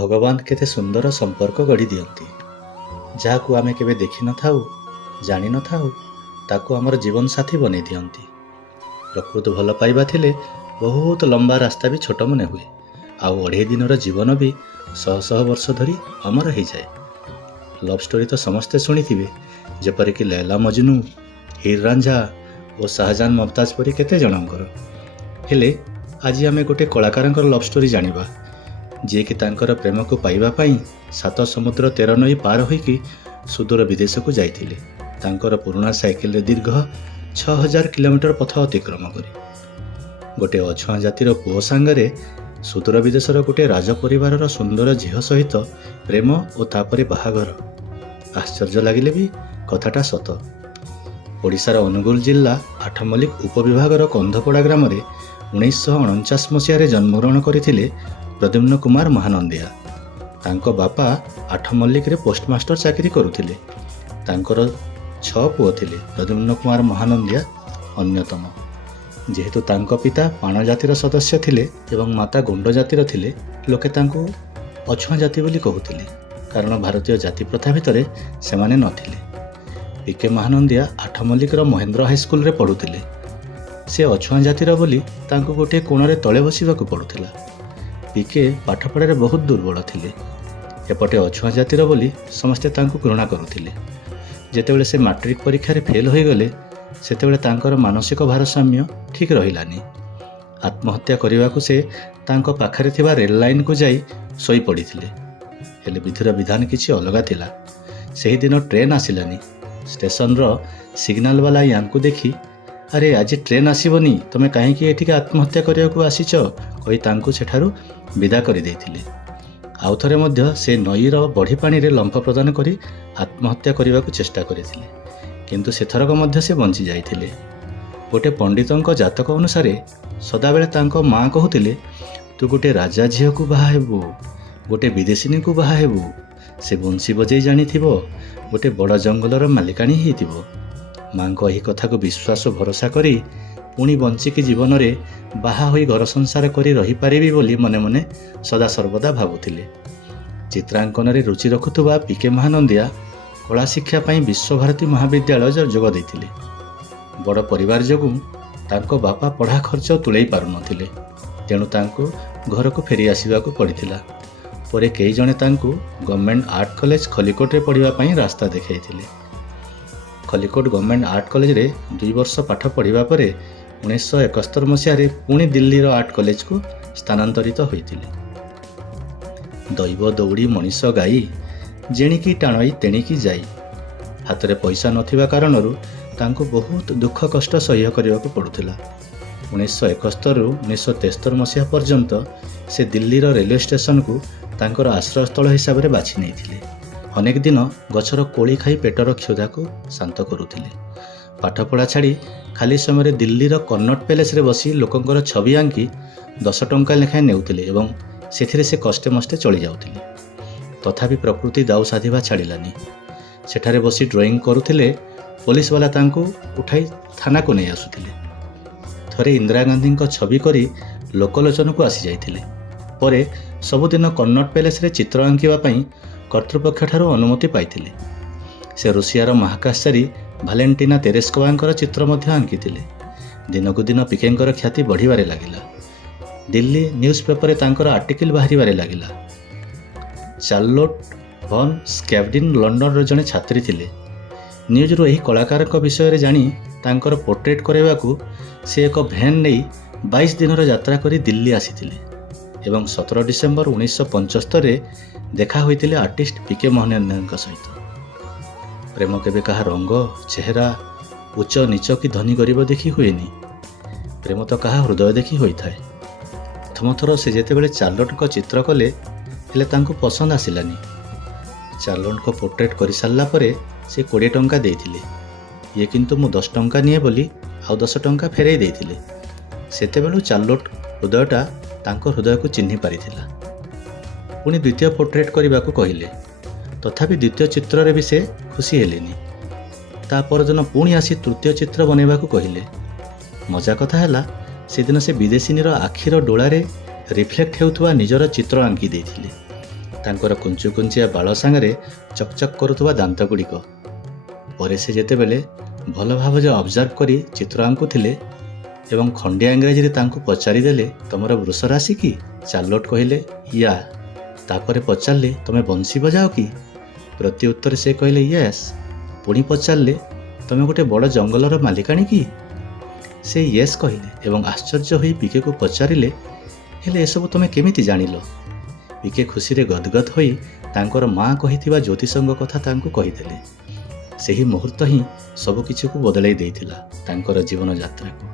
ଭଗବାନ କେତେ ସୁନ୍ଦର ସମ୍ପର୍କ ଗଢ଼ି ଦିଅନ୍ତି। ଯାହାକୁ ଆମେ କେବେ ଦେଖିନଥାଉ, ଜାଣିନଥାଉ, ତାକୁ ଆମର ଜୀବନସାଥୀ ବନେଇ ଦିଅନ୍ତି। ପ୍ରକୃତ ଭଲ ପାଇବା ଥିଲେ ବହୁତ ଲମ୍ବା ରାସ୍ତା ବି ଛୋଟ ମନେ ହୁଏ, ଆଉ 2.5 ଦିନର ଜୀବନ ବି ଶହ ଶହ ବର୍ଷ ଧରି ଅମର ହେଇଯାଏ। ଲଭ୍ ଷ୍ଟୋରି ତ ସମସ୍ତେ ଶୁଣିଥିବେ, ଯେପରିକି ଲୈଲା ମଜନୁ, ହୀର ରାଞ୍ଝା ଓ ଶାହଜାହାନ ମମତାଜ ପରି କେତେ ଜଣଙ୍କର। ହେଲେ ଆଜି ଆମେ ଗୋଟେ କଳାକାରଙ୍କର ଲଭ୍ ଷ୍ଟୋରି ଜାଣିବା, ଯିଏକି ତାଙ୍କର ପ୍ରେମକୁ ପାଇବା ପାଇଁ 7 ସମୁଦ୍ର 13 ନଈ ପାର ହୋଇକି ସୁଦୂର ବିଦେଶକୁ ଯାଇଥିଲେ, ତାଙ୍କର ପୁରୁଣା ସାଇକେଲରେ ଦୀର୍ଘ 6000 କିଲୋମିଟର ପଥ ଅତିକ୍ରମ କରି। ଗୋଟେ ଅଛୁଆଁ ଜାତିର ପୁଅ ସାଙ୍ଗରେ ସୁଦୂର ବିଦେଶର ଗୋଟେ ରାଜ ପରିବାରର ସୁନ୍ଦର ଝିଅ ସହିତ ପ୍ରେମ ଓ ତାପରେ ବାହାଘର। ଆଶ୍ଚର୍ଯ୍ୟ ଲାଗିଲେ ବି କଥାଟା ସତ। ଓଡ଼ିଶାର ଅନୁଗୁଳ ଜିଲ୍ଲା ଆଠମଲ୍ଲିକ ଉପବିଭାଗର କନ୍ଧପଡ଼ା ଗ୍ରାମରେ 1949 ମସିହାରେ ଜନ୍ମଗ୍ରହଣ କରିଥିଲେ ପ୍ରଦ୍ୟୁମ୍ନ କୁମାର ମହାନନ୍ଦିଆ। ତାଙ୍କ ବାପା ଆଠମଲ୍ଲିକରେ ପୋଷ୍ଟମାଷ୍ଟର ଚାକିରି କରୁଥିଲେ। ତାଙ୍କର 6 ପୁଅ ଥିଲେ, ପ୍ରଦ୍ୟୁମ୍ନ କୁମାର ମହାନନ୍ଦିଆ ଅନ୍ୟତମ। ଯେହେତୁ ତାଙ୍କ ପିତା ପାଣ ଜାତିର ସଦସ୍ୟ ଥିଲେ ଏବଂ ମାତା ଗୁଣ୍ଡ ଜାତିର ଥିଲେ, ଲୋକେ ତାଙ୍କୁ ଅଛୁଆଁ ଜାତି ବୋଲି କହୁଥିଲେ, କାରଣ ଭାରତୀୟ ଜାତି ପ୍ରଥା ଭିତରେ ସେମାନେ ନଥିଲେ। ପିକେ ମହାନନ୍ଦିଆ ଆଠମଲ୍ଲିକର ମହେନ୍ଦ୍ର ହାଇସ୍କୁଲରେ ପଢ଼ୁଥିଲେ। ସେ ଅଛୁଆଁ ଜାତିର ବୋଲି ତାଙ୍କୁ ଗୋଟିଏ କୋଣରେ ତଳେ ବସିବାକୁ ପଡ଼ୁଥିଲା। ପିକେ ପାଠପଢ଼ାରେ ବହୁତ ଦୁର୍ବଳ ଥିଲେ। ଏପଟେ ଅଛୁଆଁ ଜାତିର ବୋଲି ସମସ୍ତେ ତାଙ୍କୁ ଘୃଣା କରୁଥିଲେ। ଯେତେବେଳେ ସେ ମାଟ୍ରିକ ପରୀକ୍ଷାରେ ଫେଲ୍ ହୋଇଗଲେ, ସେତେବେଳେ ତାଙ୍କର ମାନସିକ ଭାରସାମ୍ୟ ଠିକ୍ ରହିଲାନି। ଆତ୍ମହତ୍ୟା କରିବାକୁ ସେ ତାଙ୍କ ପାଖରେ ଥିବା ରେଳ ଲାଇନ୍କୁ ଯାଇ ଶୋଇପଡ଼ିଥିଲେ। ହେଲେ ବିଧିର ବିଧାନ କିଛି ଅଲଗା ଥିଲା। ସେହିଦିନ ଟ୍ରେନ୍ ଆସିଲାନି। ଷ୍ଟେସନର ସିଗ୍ନାଲବାଲା ୟାଙ୍କୁ ଦେଖି, ଆରେ ଆଜି ଟ୍ରେନ୍ ଆସିବନି, ତୁମେ କାହିଁକି ଏଠିକି ଆତ୍ମହତ୍ୟା କରିବାକୁ ଆସିଛ, କହି ତାଙ୍କୁ ସେଠାରୁ ବିଦା କରିଦେଇଥିଲେ। ଆଉ ଥରେ ମଧ୍ୟ ସେ ନଈର ବଢ଼ି ପାଣିରେ ଲମ୍ଫ ପ୍ରଦାନ କରି ଆତ୍ମହତ୍ୟା କରିବାକୁ ଚେଷ୍ଟା କରିଥିଲେ, କିନ୍ତୁ ସେଥରକ ମଧ୍ୟ ସେ ବଞ୍ଚି ଯାଇଥିଲେ। ଗୋଟେ ପଣ୍ଡିତଙ୍କ ଜାତକ ଅନୁସାରେ ସଦାବେଳେ ତାଙ୍କ ମାଆ କହୁଥିଲେ, ତୁ ଗୋଟେ ରାଜା ଝିଅକୁ ବାହା ହେବୁ, ଗୋଟେ ବିଦେଶିନୀକୁ ବାହା ହେବୁ, ସେ ବଂଶୀ ବଜେଇ ଜାଣିଥିବ, ଗୋଟେ ବଡ଼ ଜଙ୍ଗଲର ମାଲିକାଣୀ ହେଇଥିବ। ମାଆଙ୍କ ଏହି କଥାକୁ ବିଶ୍ୱାସ ଭରସା କରି ପୁଣି ବଞ୍ଚିକି ଜୀବନରେ ବାହା ହୋଇ ଘର ସଂସାର କରି ରହିପାରିବି ବୋଲି ମନେ ମନେ ସଦାସର୍ବଦା ଭାବୁଥିଲେ। ଚିତ୍ରାଙ୍କନରେ ରୁଚି ରଖୁଥିବା ପିକେ ମହାନନ୍ଦିଆ କଳା ଶିକ୍ଷା ପାଇଁ ବିଶ୍ୱଭାରତୀ ମହାବିଦ୍ୟାଳୟ ଯୋଗ ଦେଇଥିଲେ। ବଡ଼ ପରିବାର ଯୋଗୁଁ ତାଙ୍କ ବାପା ପଢ଼ା ଖର୍ଚ୍ଚ ତୁଳେଇ ପାରୁନଥିଲେ, ତେଣୁ ତାଙ୍କୁ ଘରକୁ ଫେରି ଆସିବାକୁ ପଡ଼ିଥିଲା। ପରେ କେହି ଜଣେ ତାଙ୍କୁ ଗଭର୍ଣ୍ଣମେଣ୍ଟ ଆର୍ଟ କଲେଜ ଖଲିକୋଟରେ ପଢ଼ିବା ପାଇଁ ରାସ୍ତା ଦେଖାଇଥିଲେ। ଖଲିକୋଟ ଗଭର୍ଣ୍ଣମେଣ୍ଟ ଆର୍ଟ କଲେଜରେ 2 ବର୍ଷ ପାଠ ପଢ଼ିବା ପରେ 1971 ମସିହାରେ ପୁଣି ଦିଲ୍ଲୀର ଆର୍ଟ କଲେଜକୁ ସ୍ଥାନାନ୍ତରିତ ହୋଇଥିଲେ। ଦୈବ ଦୌଡ଼ି ମଣିଷ ଗାଇ, ଜେଣିକି ଟାଣଇ ତେଣିକି ଯାଇ। ହାତରେ ପଇସା ନଥିବା କାରଣରୁ ତାଙ୍କୁ ବହୁତ ଦୁଃଖ କଷ୍ଟ ସହ୍ୟ କରିବାକୁ ପଡ଼ୁଥିଲା। 1971ରୁ 1973 ମସିହା ପର୍ଯ୍ୟନ୍ତ ସେ ଦିଲ୍ଲୀର ରେଲୱେ ଷ୍ଟେସନକୁ ତାଙ୍କର ଆଶ୍ରୟସ୍ଥଳ ହିସାବରେ ବାଛି ନେଇଥିଲେ। ଅନେକ ଦିନ ଗଛର କୋଳି ଖାଇ ପେଟର କ୍ଷୁଧାକୁ ଶାନ୍ତ କରୁଥିଲେ। ପାଠପଢ଼ା ଛାଡ଼ି ଖାଲି ସମୟରେ ଦିଲ୍ଲୀର କର୍ଣ୍ଣଟ ପ୍ୟାଲେସରେ ବସି ଲୋକଙ୍କର ଛବି ଆଙ୍କି 10 ଟଙ୍କା ଲେଖାଏଁ ନେଉଥିଲେ ଏବଂ ସେଥିରେ ସେ କଷ୍ଟେ ମଷ୍ଟେ ଚଳି ଯାଉଥିଲେ। ତଥାପି ପ୍ରକୃତି ଦାଉ ସାଧିବା ଛାଡ଼ିଲାନି। ସେଠାରେ ବସି ଡ୍ରଇଂ କରୁଥିଲେ, ପୋଲିସବାଲା ତାଙ୍କୁ ଉଠାଇ ଥାନାକୁ ନେଇ ଆସୁଥିଲେ। ଥରେ ଇନ୍ଦିରା ଗାନ୍ଧୀଙ୍କ ଛବି କରି ଲୋକଲୋଚନକୁ ଆସିଯାଇଥିଲେ। ପରେ ସବୁଦିନ କର୍ଣ୍ଣଟ ପ୍ୟାଲେସରେ ଚିତ୍ର ଆଙ୍କିବା ପାଇଁ କର୍ତ୍ତୃପକ୍ଷଠାରୁ ଅନୁମତି ପାଇଥିଲେ। ସେ ରୁଷିଆର ମହାକାଶଚାରୀ ଭାଲେଣ୍ଟିନା ତେରେସ୍କୋଭାଙ୍କର ଚିତ୍ର ମଧ୍ୟ ଆଙ୍କିଥିଲେ। ଦିନକୁ ଦିନ ପିକେଙ୍କର ଖ୍ୟାତି ବଢ଼ିବାରେ ଲାଗିଲା। ଦିଲ୍ଲୀ ନ୍ୟୁଜ୍ ପେପରରେ ତାଙ୍କର ଆର୍ଟିକଲ ବାହାରିବାରେ ଲାଗିଲା। ଚାର୍ଲୋଟ ଭନ୍ ସ୍କ୍ୟାଭଡିନ୍ ଲଣ୍ଡନର ଜଣେ ଛାତ୍ରୀ ଥିଲେ। ନ୍ୟୁଜ୍ରୁ ଏହି କଳାକାରଙ୍କ ବିଷୟରେ ଜାଣି ତାଙ୍କର ପୋର୍ଟ୍ରେଟ୍ କରାଇବାକୁ ସେ ଏକ ଭ୍ୟାନ୍ ନେଇ 22 ଦିନର ଯାତ୍ରା କରି ଦିଲ୍ଲୀ ଆସିଥିଲେ ଏବଂ 17 ଡିସେମ୍ବର 1975ରେ ଦେଖା ହୋଇଥିଲେ ଆର୍ଟିଷ୍ଟ ପିକେ ମହାନନ୍ଦିଆଙ୍କ ସହିତ। ପ୍ରେମ କେବେ କାହା ରଙ୍ଗ, ଚେହେରା, ଉଚ୍ଚ ନିଚ କି ଧନୀ ଗରିବ ଦେଖି ହୁଏନି। ପ୍ରେମ ତ କାହା ହୃଦୟ ଦେଖି ହୋଇଥାଏ। ପ୍ରଥମ ଥର ସେ ଯେତେବେଳେ ଚାର୍ଲୋଟଙ୍କ ଚିତ୍ର କଲେ, ହେଲେ ତାଙ୍କୁ ପସନ୍ଦ ଆସିଲାନି। ଚାର୍ଲୋଟଙ୍କ ପୋର୍ଟ୍ରେଟ୍ କରିସାରିଲା ପରେ ସେ 20 ଟଙ୍କା ଦେଇଥିଲେ। ଇଏ କିନ୍ତୁ ମୁଁ 10 ଟଙ୍କା ନିଏ ବୋଲି ଆଉ 10 ଟଙ୍କା ଫେରାଇ ଦେଇଥିଲେ। ସେତେବେଳୁ ଚାର୍ଲୋଟ ହୃଦୟଟା ତାଙ୍କ ହୃଦୟକୁ ଚିହ୍ନି ପାରିଥିଲା। ପୁଣି ଦ୍ୱିତୀୟ ପୋର୍ଟ୍ରେଟ୍ କରିବାକୁ କହିଲେ, ତଥାପି ଦ୍ୱିତୀୟ ଚିତ୍ରରେ ବି ସେ ଖୁସି ହେଲେନି। ତା ପରଦିନ ପୁଣି ଆସି ତୃତୀୟ ଚିତ୍ର ବନେଇବାକୁ କହିଲେ। ମଜା କଥା ହେଲା, ସେଦିନ ସେ ବିଦେଶିନୀର ଆଖିର ଡୋଳାରେ ରିଫ୍ଲେକ୍ଟ ହେଉଥିବା ନିଜର ଚିତ୍ର ଆଙ୍କି ଦେଇଥିଲେ। ତାଙ୍କର କୁଞ୍ଚୁ କୁଞ୍ଚିଆ ବାଳ ସାଙ୍ଗରେ ଚକଚକ୍ କରୁଥିବା ଦାନ୍ତଗୁଡ଼ିକ। ପରେ ସେ ଯେତେବେଳେ ଭଲ ଭାବରେ ଅବଜର୍ଭ କରି ଚିତ୍ର ଆଙ୍କୁଥିଲେ ଏବଂ ଖଣ୍ଡିଆ ଇଂରାଜୀରେ ତାଙ୍କୁ ପଚାରିଦେଲେ, ତମର ବୃଷ ରାଶି କି? ଚାର୍ଲୋଟ କହିଲେ, ୟା। ତାପରେ ପଚାରିଲେ, ତମେ ବଂଶୀ ବଜାଅ କି? ପ୍ରତି ଉତ୍ତରେ ସେ କହିଲେ, ୟେସ୍। ପୁଣି ପଚାରିଲେ, ତମେ ଗୋଟେ ବଡ଼ ଜଙ୍ଗଲର ମାଲିକାଣୀ କି? ସେ ୟେସ୍ କହିଲେ ଏବଂ ଆଶ୍ଚର୍ଯ୍ୟ ହୋଇ ପିକେକୁ ପଚାରିଲେ, ହେଲେ ଏସବୁ ତମେ କେମିତି ଜାଣିଲ? ପିକେ ଖୁସିରେ ଗଦଗଦ ହୋଇ ତାଙ୍କର ମା' କହିଥିବା ଜ୍ୟୋତିଷଙ୍କ କଥା ତାଙ୍କୁ କହିଥିଲେ। ସେହି ମୁହୂର୍ତ୍ତ ହିଁ ସବୁକିଛିକୁ ବଦଳାଇ ଦେଇଥିଲା ତାଙ୍କର ଜୀବନଯାତ୍ରାକୁ।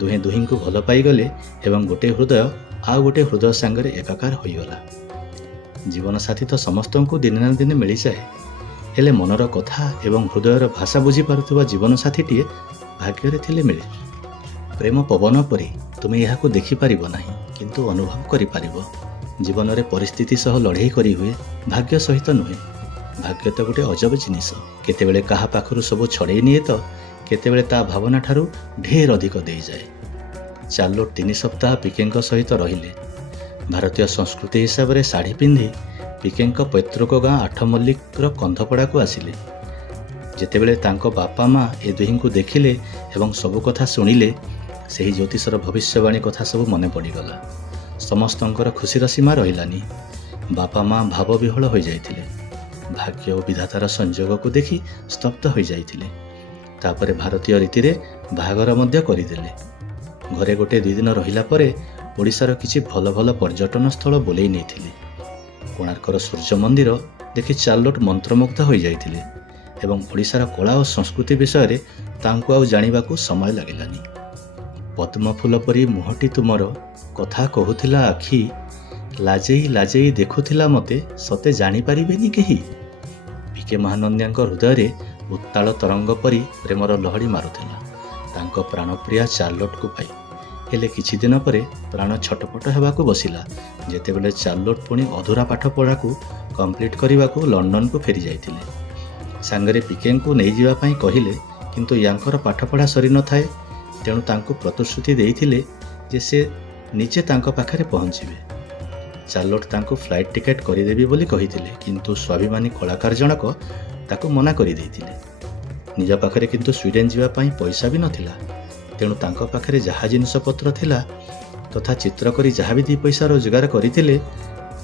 ଦୁହେଁ ଦୁହିଁଙ୍କୁ ଭଲ ପାଇଗଲେ ଏବଂ ଗୋଟିଏ ହୃଦୟ ଆଉ ଗୋଟିଏ ହୃଦୟ ସାଙ୍ଗରେ ଏକାକାର ହୋଇଗଲା। ଜୀବନସାଥୀ ତ ସମସ୍ତଙ୍କୁ ଦିନେ ନା ଦିନେ ମିଳିଯାଏ, ହେଲେ ମନର କଥା ଏବଂ ହୃଦୟର ଭାଷା ବୁଝିପାରୁଥିବା ଜୀବନସାଥୀଟିଏ ଭାଗ୍ୟରେ ଥିଲେ ମିଳେ। ପ୍ରେମ ପବନ ପରି ତୁମେ ଏହାକୁ ଦେଖିପାରିବ ନାହିଁ, କିନ୍ତୁ ଅନୁଭବ କରିପାରିବ। ଜୀବନରେ ପରିସ୍ଥିତି ସହ ଲଢ଼େଇ କରି ହୁଏ, ଭାଗ୍ୟ ସହିତ ନୁହେଁ। ଭାଗ୍ୟ ତ ଗୋଟେ ଅଜବ ଜିନିଷ। କେତେବେଳେ କାହା ପାଖରୁ ସବୁ ଛଡ଼େଇ ନିଏ ତ କେତେବେଳେ ତା ଭାବନା ଠାରୁ ଢେର ଅଧିକ ଦେଇଯାଏ। ଚାର୍ଲୋଟ 3 ସପ୍ତାହ ପିକେଙ୍କ ସହିତ ରହିଲେ। ଭାରତୀୟ ସଂସ୍କୃତି ହିସାବରେ ଶାଢ଼ୀ ପିନ୍ଧି ପିକେଙ୍କ ପୈତୃକ ଗାଁ ଆଠମଲ୍ଲିକର କନ୍ଧପଡ଼ାକୁ ଆସିଲେ। ଯେତେବେଳେ ତାଙ୍କ ବାପା ମା' ଏ ଦୁହିଁଙ୍କୁ ଦେଖିଲେ ଏବଂ ସବୁ କଥା ଶୁଣିଲେ, ସେହି ଜ୍ୟୋତିଷର ଭବିଷ୍ୟବାଣୀ କଥା ସବୁ ମନେ ପଡ଼ିଗଲା। ସମସ୍ତଙ୍କର ଖୁସିର ସୀମା ରହିଲାନି। ବାପା ମା' ଭାବବିହ୍ୱଳ ହୋଇଯାଇଥିଲେ। ଭାଗ୍ୟ ଓ ବିଧାତାର ସଂଯୋଗକୁ ଦେଖି ସ୍ତବ୍ଧ ହୋଇଯାଇଥିଲେ। ତାପରେ ଭାରତୀୟ ରୀତିରେ ବାହାଘର ମଧ୍ୟ କରିଦେଲେ। ଘରେ 1-2 ଦିନ ରହିଲା ପରେ ଓଡ଼ିଶାର କିଛି ଭଲ ଭଲ ପର୍ଯ୍ୟଟନ ସ୍ଥଳ ବୁଲେଇ ନେଇଥିଲେ। କୋଣାର୍କର ସୂର୍ଯ୍ୟ ମନ୍ଦିର ଦେଖି ଚାର୍ଲୋଟ ମନ୍ତ୍ରମୁଗ୍ଧ ହୋଇଯାଇଥିଲେ ଏବଂ ଓଡ଼ିଶାର କଳା ଓ ସଂସ୍କୃତି ବିଷୟରେ ତାଙ୍କୁ ଆଉ ଜାଣିବାକୁ ସମୟ ଲାଗିଲାନି। ପଦ୍ମଫୁଲ ପରି ମୁହଁଟି ତୁମର, କଥା କହୁଥିଲା ଆଖି, ଲାଜେଇ ଲାଜେଇ ଦେଖୁଥିଲା ମୋତେ, ସତେ ଜାଣିପାରିବେନି କେହି। ପିକେ ମହାନନ୍ଦିଆଙ୍କ ହୃଦୟରେ ଉତ୍ତାଳ ତରଙ୍ଗ ପରି ପ୍ରେମର ଲହଡ଼ି ମାରୁଥିଲା ତାଙ୍କ ପ୍ରାଣପ୍ରିୟା ଚାର୍ଲୋଟକୁ ପାଇ। ହେଲେ କିଛି ଦିନ ପରେ ପ୍ରାଣ ଛଟପଟ ହେବାକୁ ବସିଲା ଯେତେବେଳେ ଚାର୍ଲୋଟ ପୁଣି ଅଧୁରା ପାଠପଢ଼ାକୁ କମ୍ପ୍ଲିଟ୍ କରିବାକୁ ଲଣ୍ଡନକୁ ଫେରି ଯାଇଥିଲେ। ସାଙ୍ଗରେ ପିକେଙ୍କୁ ନେଇଯିବା ପାଇଁ କହିଲେ, କିନ୍ତୁ ୟାଙ୍କର ପାଠପଢ଼ା ସରିନଥାଏ। ତେଣୁ ତାଙ୍କୁ ପ୍ରତିଶ୍ରୁତି ଦେଇଥିଲେ ଯେ ସେ ନିଜେ ତାଙ୍କ ପାଖରେ ପହଞ୍ଚିବେ। ଚାର୍ଲୋଟ ତାଙ୍କୁ ଫ୍ଲାଇଟ୍ ଟିକେଟ୍ କରିଦେବି ବୋଲି କହିଥିଲେ, କିନ୍ତୁ ସ୍ୱାଭିମାନୀ କଳାକାର ଜଣକ ତାକୁ ମନା କରିଦେଇଥିଲେ। ନିଜ ପାଖରେ କିନ୍ତୁ ସ୍ୱିଡେନ୍ ଯିବା ପାଇଁ ପଇସା ବି ନଥିଲା। ତେଣୁ ତାଙ୍କ ପାଖରେ ଯାହା ଜିନିଷପତ୍ର ଥିଲା ତଥା ଚିତ୍ର କରି ଯାହା ବି 2 ପଇସା ରୋଜଗାର କରିଥିଲେ,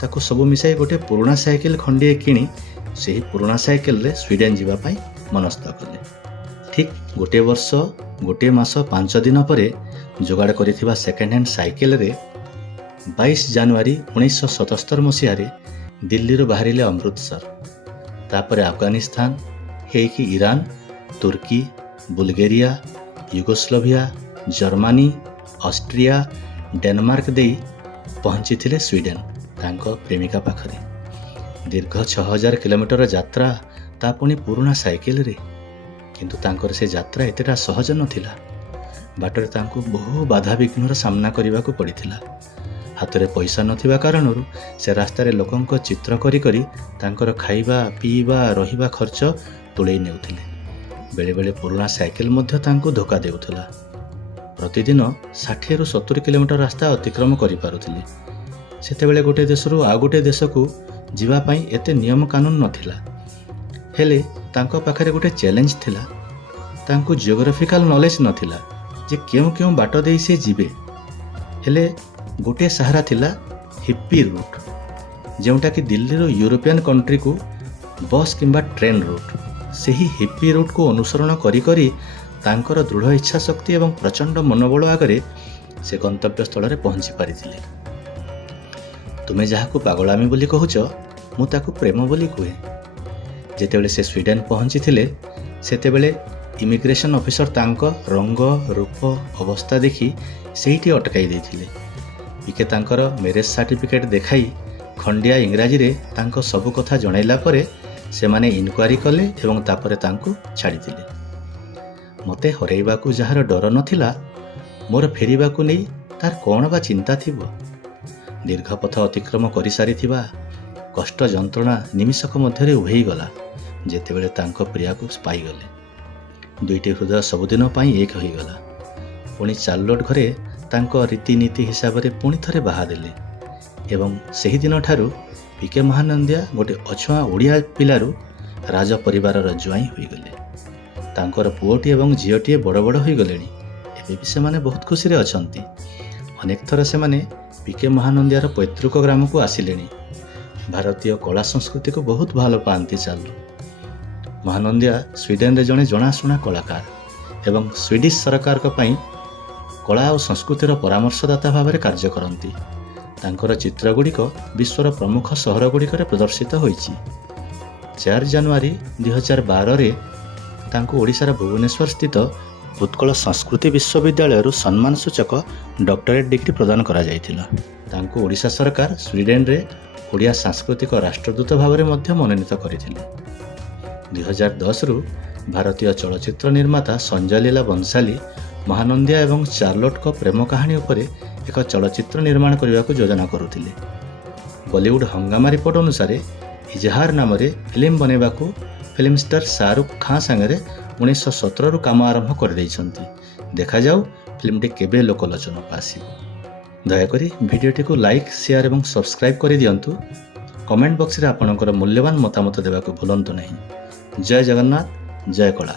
ତାକୁ ସବୁ ମିଶାଇ ଗୋଟେ ପୁରୁଣା ସାଇକେଲ ଖଣ୍ଡିଏ କିଣି ସେହି ପୁରୁଣା ସାଇକେଲରେ ସ୍ୱିଡେନ୍ ଯିବା ପାଇଁ ମନସ୍ଥ କଲେ। ଠିକ୍ 1 ବର୍ଷ 1 ମାସ 5 ଦିନ ପରେ ଯୋଗାଡ଼ କରିଥିବା ସେକେଣ୍ଡ ହ୍ୟାଣ୍ଡ ସାଇକେଲରେ 22 ଜାନୁଆରୀ 1977 ମସିହାରେ ଦିଲ୍ଲୀରୁ ବାହାରିଲେ ଅମୃତସର। ତାପରେ ଆଫଗାନିସ୍ତାନ ହେଇକି ଇରାନ, ତୁର୍କୀ, ବୁଲଗେରିଆ, ୟୁଗୋସ୍ଲୋଭିଆ, ଜର୍ମାନୀ, ଅଷ୍ଟ୍ରିଆ, ଡେନମାର୍କ ଦେଇ ପହଞ୍ଚିଥିଲେ ସ୍ୱିଡେନ୍ ତାଙ୍କ ପ୍ରେମିକା ପାଖରେ। ଦୀର୍ଘ 6000 କିଲୋମିଟର ଯାତ୍ରା, ତା ପୁଣି ପୁରୁଣା ସାଇକେଲରେ। କିନ୍ତୁ ତାଙ୍କର ସେ ଯାତ୍ରା ଏତେଟା ସହଜ ନଥିଲା। ବାଟରେ ତାଙ୍କୁ ବହୁ ବାଧାବିଘ୍ନର ସାମ୍ନା କରିବାକୁ ପଡ଼ିଥିଲା। ହାତରେ ପଇସା ନଥିବା କାରଣରୁ ସେ ରାସ୍ତାରେ ଲୋକଙ୍କ ଚିତ୍ର କରି କରି ତାଙ୍କର ଖାଇବା, ପିଇବା, ରହିବା ଖର୍ଚ୍ଚ ତୁଳେଇ ନେଉଥିଲେ। ବେଳେବେଳେ ପୁରୁଣା ସାଇକେଲ ମଧ୍ୟ ତାଙ୍କୁ ଧୋକା ଦେଉଥିଲା। ପ୍ରତିଦିନ 60ରୁ 70 କିଲୋମିଟର ରାସ୍ତା ଅତିକ୍ରମ କରିପାରୁଥିଲେ। ସେତେବେଳେ ଗୋଟିଏ ଦେଶରୁ ଆଉ ଗୋଟିଏ ଦେଶକୁ ଯିବା ପାଇଁ ଏତେ ନିୟମ କାନୁନ ନଥିଲା। ହେଲେ ତାଙ୍କ ପାଖରେ ଗୋଟେ ଚ୍ୟାଲେଞ୍ଜ ଥିଲା। ତାଙ୍କୁ ଜିଓଗ୍ରାଫିକାଲ ନଲେଜ ନଥିଲା ଯେ କେଉଁ କେଉଁ ବାଟ ଦେଇ ସେ ଯିବେ। ହେଲେ ଗୋଟିଏ ସାହାରା ଥିଲା ହିପି ରୁଟ୍, ଯେଉଁଟାକି ଦିଲ୍ଲୀରୁ ୟୁରୋପିଆନ୍ କଣ୍ଟ୍ରିକୁ ବସ୍ କିମ୍ବା ଟ୍ରେନ୍ ରୁଟ୍। ସେହି ହିପି ରୁଟ୍କୁ ଅନୁସରଣ କରି କରି ତାଙ୍କର ଦୃଢ଼ ଇଚ୍ଛା ଶକ୍ତି ଏବଂ ପ୍ରଚଣ୍ଡ ମନୋବଳ ଆଗରେ ସେ ଗନ୍ତବ୍ୟସ୍ଥଳରେ ପହଞ୍ଚି ପାରିଥିଲେ। ତୁମେ ଯାହାକୁ ପାଗଳାମୀ ବୋଲି କହୁଛ, ମୁଁ ତାକୁ ପ୍ରେମ ବୋଲି କୁହେ। ଯେତେବେଳେ ସେ ସ୍ୱିଡେନ୍ ପହଞ୍ଚିଥିଲେ, ସେତେବେଳେ ଇମିଗ୍ରେସନ୍ ଅଫିସର ତାଙ୍କ ରଙ୍ଗ, ରୂପ, ଅବସ୍ଥା ଦେଖି ସେଇଠି ଅଟକାଇ ଦେଇଥିଲେ। ପିକେ ତାଙ୍କର ମ୍ୟାରେଜ୍ ସାର୍ଟିଫିକେଟ୍ ଦେଖାଇ ଖଣ୍ଡିଆ ଇଂରାଜୀରେ ତାଙ୍କ ସବୁ କଥା ଜଣାଇଲା ପରେ ସେମାନେ ଇନକ୍ୱାରି କଲେ ଏବଂ ତାପରେ ତାଙ୍କୁ ଛାଡ଼ିଥିଲେ। ମୋତେ ହରାଇବାକୁ ଯାହାର ଡର ନଥିଲା, ମୋର ଫେରିବାକୁ ନେଇ ତାର କ'ଣ ବା ଚିନ୍ତା ଥିବ। ଦୀର୍ଘ ପଥ ଅତିକ୍ରମ କରିସାରିଥିବା କଷ୍ଟ ଯନ୍ତ୍ରଣା ନିମିଷକ ମଧ୍ୟରେ ଉଭେଇଗଲା ଯେତେବେଳେ ତାଙ୍କ ପ୍ରିୟାକୁ ପାଇଗଲେ। ଦୁଇଟି ହୃଦୟ ସବୁଦିନ ପାଇଁ ଏକ ହୋଇଗଲା। ପୁଣି ଚାର୍ଲୋଟ ଘରେ ତାଙ୍କ ରୀତିନୀତି ହିସାବରେ ପୁଣି ଥରେ ବାହା ଦେଲେ ଏବଂ ସେହିଦିନ ଠାରୁ ପିକେ ମହାନନ୍ଦିଆ ଗୋଟେ ଅଛୁଆଁ ଓଡ଼ିଆ ପିଲାରୁ ରାଜ ପରିବାରର ଜ୍ୱାଇଁ ହୋଇଗଲେ। ତାଙ୍କର ପୁଅଟି ଏବଂ ଝିଅଟିଏ ବଡ଼ ବଡ଼ ହୋଇଗଲେଣି। ଏବେ ବି ସେମାନେ ବହୁତ ଖୁସିରେ ଅଛନ୍ତି। ଅନେକ ଥର ସେମାନେ ପିକେ ମହାନନ୍ଦିଆର ପୈତୃକ ଗ୍ରାମକୁ ଆସିଲେଣି। ଭାରତୀୟ କଳା ସଂସ୍କୃତିକୁ ବହୁତ ଭଲ ପାଆନ୍ତି ଚାଲୁ। ମହାନନ୍ଦିଆ ସ୍ୱିଡେନରେ ଜଣେ ଜଣାଶୁଣା କଳାକାର ଏବଂ ସ୍ୱିଡିଶ ସରକାରଙ୍କ ପାଇଁ କଳା ଓ ସଂସ୍କୃତିର ପରାମର୍ଶଦାତା ଭାବରେ କାର୍ଯ୍ୟ କରନ୍ତି। ତାଙ୍କର ଚିତ୍ରଗୁଡ଼ିକ ବିଶ୍ୱର ପ୍ରମୁଖ ସହରଗୁଡ଼ିକରେ ପ୍ରଦର୍ଶିତ ହୋଇଛି। 4 ଜାନୁଆରୀ 2012ରେ ତାଙ୍କୁ ଓଡ଼ିଶାର ଭୁବନେଶ୍ୱର ସ୍ଥିତ ଉତ୍କଳ ସଂସ୍କୃତି ବିଶ୍ୱବିଦ୍ୟାଳୟରୁ ସମ୍ମାନସୂଚକ ଡକ୍ଟରେଟ୍ ଡିଗ୍ରୀ ପ୍ରଦାନ କରାଯାଇଥିଲା। ତାଙ୍କୁ ଓଡ଼ିଶା ସରକାର ସ୍ୱିଡେନରେ ଓଡ଼ିଆ ସାଂସ୍କୃତିକ ରାଷ୍ଟ୍ରଦୂତ ଭାବରେ ମଧ୍ୟ ମନୋନୀତ କରିଥିଲେ। 2010ରୁ ଭାରତୀୟ ଚଳଚ୍ଚିତ୍ର ନିର୍ମାତା ସଞ୍ଜୟ ଲୀଲା ବଂଶାଲି ମହାନନ୍ଦିଆ ଏବଂ ଚାର୍ଲୋଟଙ୍କ ପ୍ରେମ କାହାଣୀ ଉପରେ ଏକ ଚଳଚ୍ଚିତ୍ର ନିର୍ମାଣ କରିବାକୁ ଯୋଜନା କରୁଥିଲେ। ବଲିଉଡ୍ ହଙ୍ଗାମା ରିପୋର୍ଟ ଅନୁସାରେ ଇଜହାର ନାମରେ ଫିଲ୍ମ ବନେଇବାକୁ ଫିଲ୍ମ ଷ୍ଟାର ଶାହରୁଖ ଖାଁ ସାଙ୍ଗରେ 1917ରୁ କାମ ଆରମ୍ଭ କରିଦେଇଛନ୍ତି। ଦେଖାଯାଉ ଫିଲ୍ମଟି କେବେ ଲୋକଲୋଚନକୁ ଆସିବ। ଦୟାକରି ଭିଡ଼ିଓଟିକୁ ଲାଇକ୍, ସେୟାର ଏବଂ ସବସ୍କ୍ରାଇବ୍ କରିଦିଅନ୍ତୁ। କମେଣ୍ଟ ବକ୍ସରେ ଆପଣଙ୍କର ମୂଲ୍ୟବାନ ମତାମତ ଦେବାକୁ ଭୁଲନ୍ତୁ ନାହିଁ। ଜୟ ଜଗନ୍ନାଥ, ଜୟ କଳା।